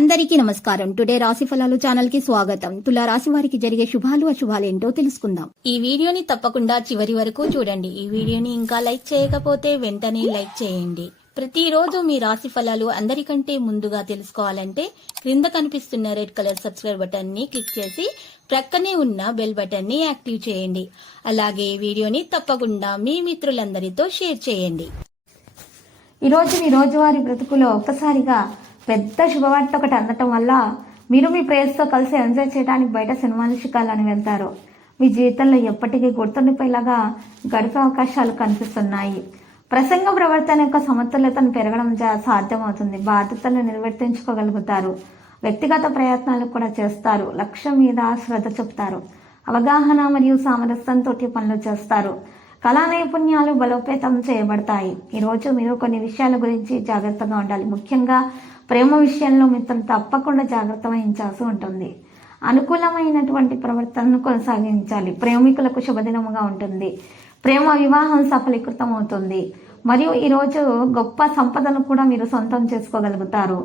అందరికీ నమస్కారం. టుడే రాశి ఫలాలు ఛానల్ కి స్వాగతం. తులా రాశి వారికి జరిగే శుభాలు అశుభాలేంటో తెలుసుకుందాం. ఈ వీడియోని తప్పకుండా చివరి వరకు చూడండి. ఈ వీడియోని ఇంకా లైక్ చేయకపోతే వెంటనే లైక్ చేయండి. ప్రతిరోజు మీ రాశి ఫలాలు అందరికంటే ముందుగా తెలుసుకోవాలంటే క్రింద కనిపిస్తున్న రెడ్ కలర్ సబ్స్క్రైబ్ బటన్ ని క్లిక్ చేసి ప్రక్కనే ఉన్న బెల్ బటన్ ని యాక్టివ్ చేయండి. అలాగే వీడియోని తప్పకుండా మీ మిత్రులందరితో షేర్ చేయండి. ఈరోజు మీ రోజువారీ బ్రతుకులో ఒక్కసారిగా పెద్ద శుభవార్త ఒకటి అందటం వల్ల మీరు మీ ప్రేయస్తో కలిసి ఎంజాయ్ చేయడానికి బయట సినిమాలు షికాలని వెళ్తారు. మీ జీవితంలో ఎప్పటికీ గుర్తుండిపోయేలాగా గడిపే అవకాశాలు కనిపిస్తున్నాయి. ప్రసంగ ప్రవర్తన యొక్క సమతుల్యతను పెరగడం సాధ్యమవుతుంది. బాధ్యతలను నిర్వర్తించుకోగలుగుతారు. వ్యక్తిగత ప్రయత్నాలు కూడా చేస్తారు. లక్ష్యం మీద శ్రద్ధ చూపుతారు. అవగాహన మరియు సామరస్యంతో పనులు చేస్తారు. కళా నైపుణ్యాలు బలోపేతం చేయబడతాయి. ఈరోజు మీరు కొన్ని విషయాల గురించి జాగ్రత్తగా ఉండాలి. ముఖ్యంగా ప్రేమ విషయంలో మిత్రులు తప్పకుండా జాగ్రత్త వహించాల్సి ఉంటుంది. అనుకూలమైనటువంటి ప్రవర్తనను కొనసాగించాలి. ప్రేమికులకు శుభదినముగా ఉంటుంది. ప్రేమ వివాహం సఫలీకృతం అవుతుంది. మరియు ఈరోజు గొప్ప సంపదను కూడా మీరు సొంతం చేసుకోగలుగుతారు.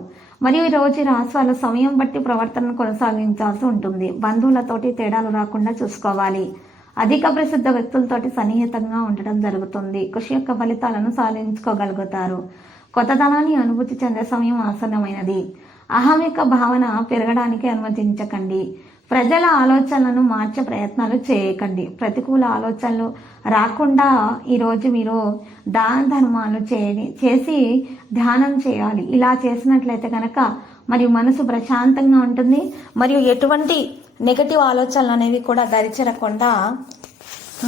మరియు ఈరోజు రాశి సమయం బట్టి ప్రవర్తనను కొనసాగించాల్సి ఉంటుంది. బంధువులతోటి తేడాలు రాకుండా చూసుకోవాలి. అధిక ప్రసిద్ధ వ్యక్తులతోటి సన్నిహితంగా ఉండడం జరుగుతుంది. కృషి యొక్క ఫలితాలను సాధించుకోగలుగుతారు. కొత్తదనాన్ని అనుభూతి చెందే సమయం ఆసన్నమైనది. అహం యొక్క భావన పెరగడానికి అనుమతించకండి. ప్రజల ఆలోచనలను మార్చే ప్రయత్నాలు చేయకండి. ప్రతికూల ఆలోచనలు రాకుండా ఈరోజు మీరు దాన ధర్మాలు చేసి ధ్యానం చేయాలి. ఇలా చేసినట్లయితే కనుక మరియు మనసు ప్రశాంతంగా ఉంటుంది. మరియు ఎటువంటి నెగటివ్ ఆలోచనలు అనేవి కూడా గరిచెరకుండా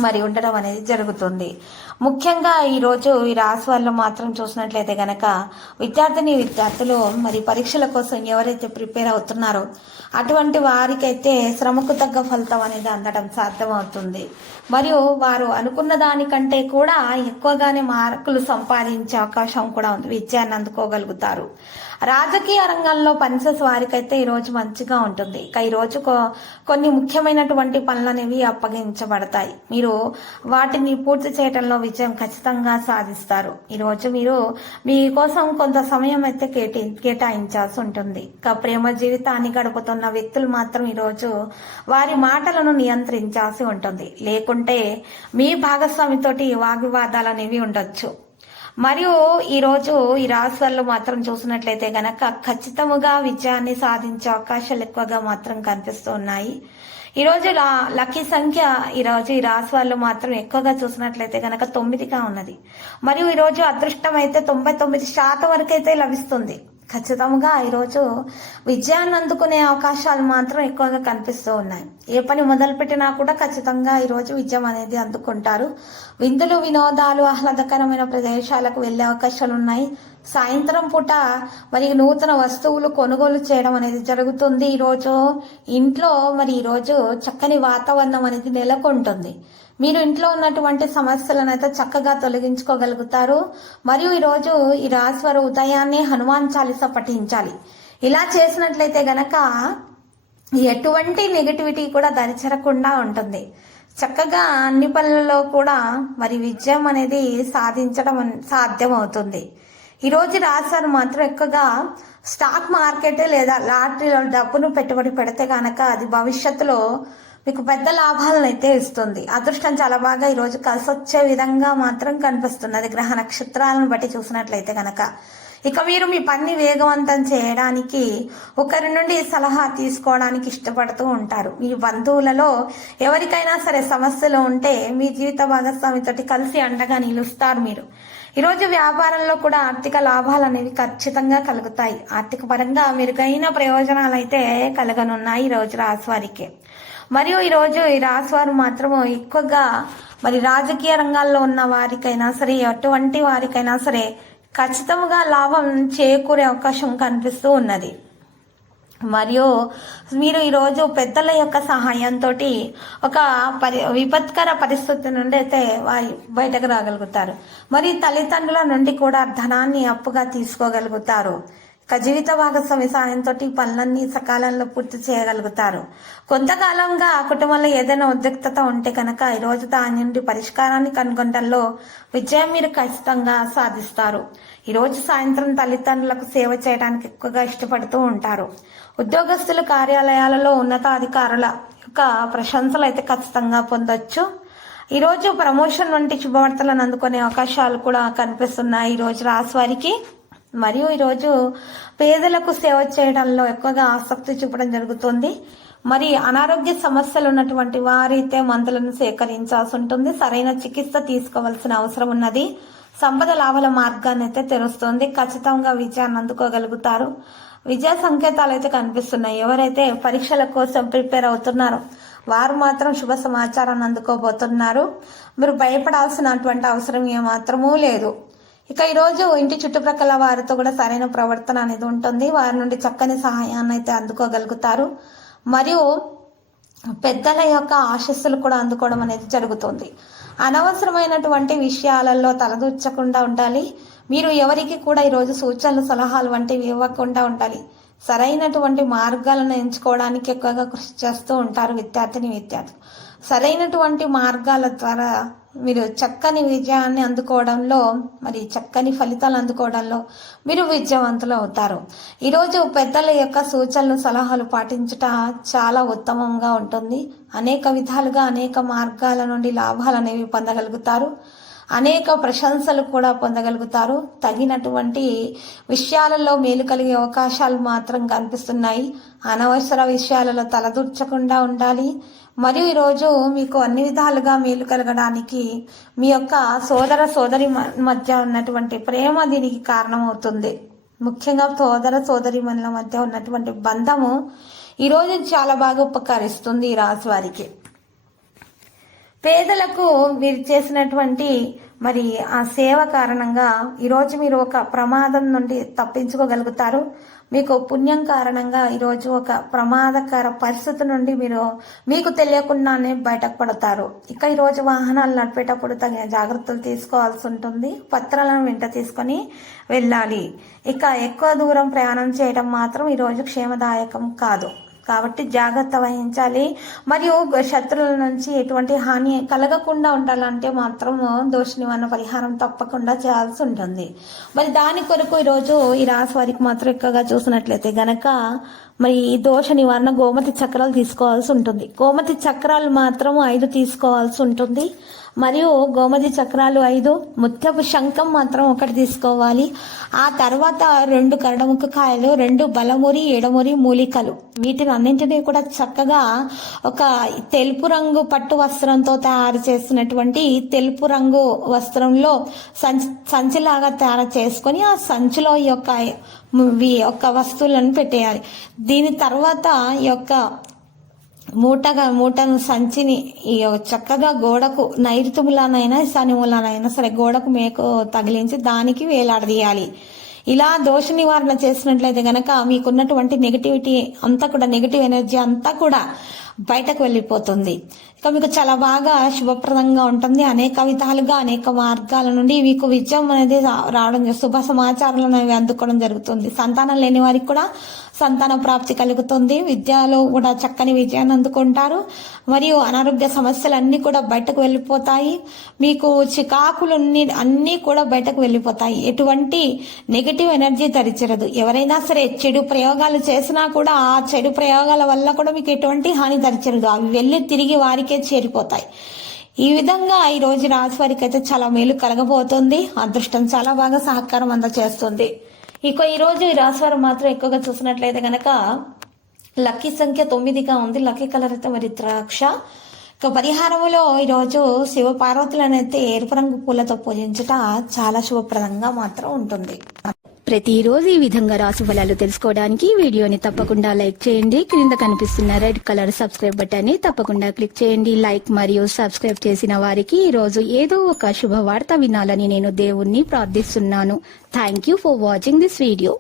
మరి ఉండడం అనేది జరుగుతుంది. ముఖ్యంగా ఈరోజు ఈ రాశి వాళ్ళు మాత్రం చూసినట్లయితే గనక విద్యార్థులు మరి పరీక్షల కోసం ఎవరైతే ప్రిపేర్ అవుతున్నారో అటువంటి వారికైతే శ్రమకు తగ్గ ఫలితం అనేది అందడం సాధ్యమవుతుంది. మరియు వారు అనుకున్న దానికంటే కూడా ఎక్కువగానే మార్కులు సంపాదించే అవకాశం కూడా ఉంది. విజయాన్ని అందుకోగలుగుతారు. రాజకీయ రంగంలో పనిచేసే వారికైతే ఈరోజు మంచిగా ఉంటుంది. ఇక ఈరోజు కొన్ని ముఖ్యమైనటువంటి పనులు అనేవి అప్పగించబడతాయి. మీరు వాటిని పూర్తి చేయడంలో విజయం ఖచ్చితంగా సాధిస్తారు. ఈరోజు మీరు మీకోసం కొంత సమయం అయితే కేటాయించాల్సి ఉంటుంది. ఇక ప్రేమ జీవితాన్ని గడుపుతున్న వ్యక్తులు మాత్రం ఈరోజు వారి మాటలను నియంత్రించాల్సి ఉంటుంది. లేకుంటే మీ భాగస్వామితోటి వాగ్వివాదాలు అనేవి ఉండొచ్చు. మరియు ఈరోజు ఈ రాశి వాళ్ళు మాత్రం చూసినట్లయితే గనక ఖచ్చితంగా విజయాన్ని సాధించే అవకాశాలు ఎక్కువగా మాత్రం కనిపిస్తూ ఉన్నాయి. ఈరోజు లక్కీ సంఖ్య ఈరోజు ఈ రాశి వాళ్ళు మాత్రం ఎక్కువగా చూసినట్లయితే గనక 9గా ఉన్నది. మరియు ఈరోజు అదృష్టం అయితే 99% వరకు అయితే లభిస్తుంది. ఖచ్చితంగా ఈరోజు విజయాన్ని అందుకునే అవకాశాలు మాత్రం ఎక్కువగా కనిపిస్తూ ఉన్నాయి. ఏ పని మొదలుపెట్టినా కూడా ఖచ్చితంగా ఈరోజు విజయం అనేది అందుకుంటారు. విందులు, వినోదాలు, ఆహ్లాదకరమైన ప్రదేశాలకు వెళ్లే అవకాశాలు ఉన్నాయి. సాయంత్రం పూట మరి నూతన వస్తువులు కొనుగోలు చేయడం అనేది జరుగుతుంది. ఈరోజు ఇంట్లో మరి ఈరోజు చక్కని వాతావరణం అనేది నెలకొంటుంది. మీరు ఇంట్లో ఉన్నటువంటి సమస్యలను అయితే చక్కగా తొలగించుకోగలుగుతారు. మరియు ఈరోజు ఈ రాశి వారు ఉదయాన్నే హనుమాన్ చాలీసా పఠించాలి. ఇలా చేసినట్లయితే గనక ఎటువంటి నెగటివిటీ కూడా దరిచేరకుండా ఉంటుంది. చక్కగా అన్ని పనులలో కూడా మరి విజయం అనేది సాధించడం సాధ్యమవుతుంది. ఈరోజు రాశి వారు మాత్రం ఎక్కువగా స్టాక్ మార్కెట్ లేదా లాటరీలో డబ్బును పెట్టుబడి పెడితే గనక అది భవిష్యత్తులో మీకు పెద్ద లాభాలను అయితే ఇస్తుంది. అదృష్టం చాలా బాగా ఈరోజు కలిసి వచ్చే విధంగా మాత్రం కనిపిస్తున్నది గ్రహ నక్షత్రాలను బట్టి చూసినట్లయితే కనుక. ఇక మీరు మీ పని వేగవంతం చేయడానికి ఒకరి నుండి సలహా తీసుకోవడానికి ఇష్టపడుతూ ఉంటారు. మీ బంధువులలో ఎవరికైనా సరే సమస్యలు ఉంటే మీ జీవిత భాగస్వామితోటి కలిసి అండగా నిలుస్తారు. మీరు ఈరోజు వ్యాపారంలో కూడా ఆర్థిక లాభాలు అనేవి ఖచ్చితంగా కలుగుతాయి. ఆర్థిక పరంగా మెరుగైన ప్రయోజనాలు అయితే కలగనున్నాయి ఈరోజు రాశి వారికి. మరియు ఈరోజు ఈ రాశి వారు మాత్రము ఎక్కువగా మరి రాజకీయ రంగాల్లో ఉన్న వారికైనా సరే ఎటువంటి వారికైనా సరే ఖచ్చితంగా లాభం చేకూరే అవకాశం కనిపిస్తూ ఉన్నది. మరియు మీరు ఈరోజు పెద్దల యొక్క సహాయంతో ఒక విపత్కర పరిస్థితి నుండి అయితే బయటకు రాగలుగుతారు. మరి తల్లిదండ్రుల నుండి కూడా ధనాన్ని అప్పుగా తీసుకోగలుగుతారు. జీవిత భాగస్వామి సాయంతో పనులన్నీ సకాలంలో పూర్తి చేయగలుగుతారు. కొంతకాలంగా ఆ కుటుంబంలో ఏదైనా ఉద్రిక్తత ఉంటే కనుక ఈ రోజు దాని నుండి పరిష్కారాన్ని కనుగొనడంలో విజయం మీరు ఖచ్చితంగా సాధిస్తారు. ఈ రోజు సాయంత్రం తల్లిదండ్రులకు సేవ చేయడానికి ఎక్కువగా ఇష్టపడుతూ ఉంటారు. ఉద్యోగస్తులు కార్యాలయాలలో ఉన్నతాధికారుల యొక్క ప్రశంసలు అయితే ఖచ్చితంగా పొందొచ్చు. ఈ రోజు ప్రమోషన్ వంటి శుభవార్తలను అందుకునే అవకాశాలు కూడా కనిపిస్తున్నాయి ఈ రోజు రాశి వారికి. మరియు ఈరోజు పేదలకు సేవ చేయడంలో ఎక్కువగా ఆసక్తి చూపడం జరుగుతుంది. మరి అనారోగ్య సమస్యలు ఉన్నటువంటి వారైతే మందులను సేకరించాల్సి ఉంటుంది. సరైన చికిత్స తీసుకోవాల్సిన అవసరం ఉన్నది. సంపద లాభాల మార్గాన్ని అయితే తెరుస్తుంది. ఖచ్చితంగా విజయాన్ని అందుకోగలుగుతారు. విజయ సంకేతాలు అయితే కనిపిస్తున్నాయి. ఎవరైతే పరీక్షల కోసం ప్రిపేర్ అవుతున్నారో వారు మాత్రం శుభ సమాచారాన్ని అందుకోబోతున్నారు. మీరు భయపడాల్సినటువంటి అవసరం ఏమాత్రమూ లేదు. ఇక ఈరోజు ఇంటి చుట్టుప్రక్కల వారితో కూడా సరైన ప్రవర్తన అనేది ఉంటుంది. వారి నుండి చక్కని సహాయాన్ని అయితే అందుకోగలుగుతారు. మరియు పెద్దల యొక్క ఆశస్సులు కూడా అందుకోవడం అనేది జరుగుతుంది. అనవసరమైనటువంటి విషయాలలో తలదూర్చకుండా ఉండాలి. మీరు ఎవరికి కూడా ఈరోజు సూచనలు సలహాలు వంటివి ఇవ్వకుండా ఉండాలి. సరైనటువంటి మార్గాలను ఎంచుకోవడానికి ఎక్కువగా కృషి చేస్తూ ఉంటారు విద్యార్థులు. సరైనటువంటి మార్గాల ద్వారా మీరు చక్కని విజయాన్ని అందుకోవడంలో మరి చక్కని ఫలితాలు అందుకోవడంలో మీరు విజయవంతులు అవుతారు. ఈరోజు పెద్దల యొక్క సూచనలు సలహాలు పాటించుట చాలా ఉత్తమంగా ఉంటుంది. అనేక విధాలుగా అనేక మార్గాల నుండి లాభాలు అనేవి పొందగలుగుతారు. అనేక ప్రశంసలు కూడా పొందగలుగుతారు. తగినటువంటి విషయాలలో మేలు కలిగే అవకాశాలు మాత్రం కనిపిస్తున్నాయి. అనవసర విషయాలలో తలదూర్చకుండా ఉండాలి. మరియు ఈరోజు మీకు అన్ని విధాలుగా మేలు కలగడానికి మీ యొక్క సోదరి మధ్య ఉన్నటువంటి ప్రేమ దీనికి కారణమవుతుంది. ముఖ్యంగా సోదరి మధ్య ఉన్నటువంటి బంధము ఈరోజు చాలా బాగా ఉపకరిస్తుంది ఈ రాశి వారికి. పేదలకు మీరు చేసినటువంటి మరి ఆ సేవ కారణంగా ఈరోజు మీరు ఒక ప్రమాదం నుండి తప్పించుకోగలుగుతారు. మీకు పుణ్యం కారణంగా ఈరోజు ఒక ప్రమాదకర పరిస్థితి నుండి మీకు తెలియకుండానే బయటకు పడతారు. ఇక ఈరోజు వాహనాలు నడిపేటప్పుడు తగిన జాగ్రత్తలు తీసుకోవాల్సి ఉంటుంది. పత్రాలను వెంట తీసుకొని వెళ్ళాలి. ఇక ఎక్కువ దూరం ప్రయాణం చేయడం మాత్రం ఈరోజు క్షేమదాయకం కాదు. కాబట్టి జాగ్రత్త వహించాలి. మరియు శత్రువుల నుంచి ఎటువంటి హాని కలగకుండా ఉండాలంటే మాత్రం దోష నివారణ పరిహారం తప్పకుండా చేయాల్సి ఉంటుంది. మరి దాని కొరకు ఈరోజు ఈ రాశి వారికి మాత్రం ఎక్కువగా చూసినట్లయితే గనక మరి ఈ దోష నివారణ గోమతి చక్రాలు తీసుకోవాల్సి ఉంటుంది. గోమతి చక్రాలు మాత్రం 5 తీసుకోవాల్సి ఉంటుంది. మరియు గోమతి చక్రాలు 5, ముత్యపు శంఖం మాత్రం 1 తీసుకోవాలి. ఆ తర్వాత 2 కరడముఖ కాయలు, 2 బలమురి ఎడమురి మూలికలు, వీటిని అన్నింటినీ కూడా చక్కగా ఒక తెలుపు రంగు పట్టు వస్త్రంతో తయారు చేసినటువంటి తెలుపు రంగు వస్త్రంలో సంచిలాగా తయారు చేసుకొని ఆ సంచిలో ఈ యొక్క వస్తువులను పెట్టేయాలి. దీని తర్వాత ఈ యొక్క మూటను సంచిని చక్కగా గోడకు నైరుతి మూలానైనా ఈశాన్య మూలానైనా సరే గోడకు మేకు తగిలించి దానికి వేలాడదీయాలి. ఇలా దోష నివారణ చేసినట్లయితే గనక మీకున్నటువంటి నెగిటివిటీ అంతా కూడా, నెగిటివ్ ఎనర్జీ అంతా కూడా బయటకు వెళ్ళిపోతుంది. ఇక మీకు చాలా బాగా శుభప్రదంగా ఉంటుంది. అనేక విధాలుగా అనేక మార్గాల నుండి మీకు విజయం అనేది రావడం, శుభ సమాచారాలను అందుకోవడం జరుగుతుంది. సంతానం లేని వారికి కూడా సంతాన ప్రాప్తి కలుగుతుంది. విద్యలో కూడా చక్కని విజయాన్ని అందుకుంటారు. మరియు అనారోగ్య సమస్యలు అన్ని కూడా బయటకు వెళ్ళిపోతాయి. మీకు చికాకులు అన్నీ కూడా బయటకు వెళ్ళిపోతాయి. ఎటువంటి నెగిటివ్ ఎనర్జీ తరిచిరదు. ఎవరైనా సరే చెడు ప్రయోగాలు చేసినా కూడా ఆ చెడు ప్రయోగాల వల్ల కూడా మీకు ఎటువంటి హాని తరిచిరదు. అవి వెళ్ళి తిరిగి వారికే చేరిపోతాయి. ఈ విధంగా ఈ రోజు రాశి వారికి అయితే చాలా మేలు కలగబోతుంది. అదృష్టం చాలా బాగా సహకారం అందజేస్తుంది. ఇక ఈ రోజు ఈ రాశి వారు మాత్రం ఎక్కువగా చూసినట్లయితే గనక లక్కీ సంఖ్య 9గా ఉంది. లక్కీ కలర్ అయితే మరి ద్రాక్ష. ఇక పరిహారములో ఈరోజు శివ పార్వతులనైతే ఎరుపు రంగు పూలతో పూజించుట చాలా శుభప్రదంగా మాత్రం ఉంటుంది. ప్రతిరోజు ఈ విధంగా రాశి ఫలాలు తెలుసుకోవడానికి ఈ వీడియోని తప్పకుండా లైక్ చేయండి. క్రింద కనిపిస్తున్న రెడ్ కలర్ సబ్స్క్రైబ్ బటన్ ని తప్పకుండా క్లిక్ చేయండి. లైక్ మరియు సబ్స్క్రైబ్ చేసిన వారికి ఈ రోజు ఏదో ఒక శుభవార్త వినాలని నేను దేవుణ్ణి ప్రార్థిస్తున్నాను. Thank you for watching this video.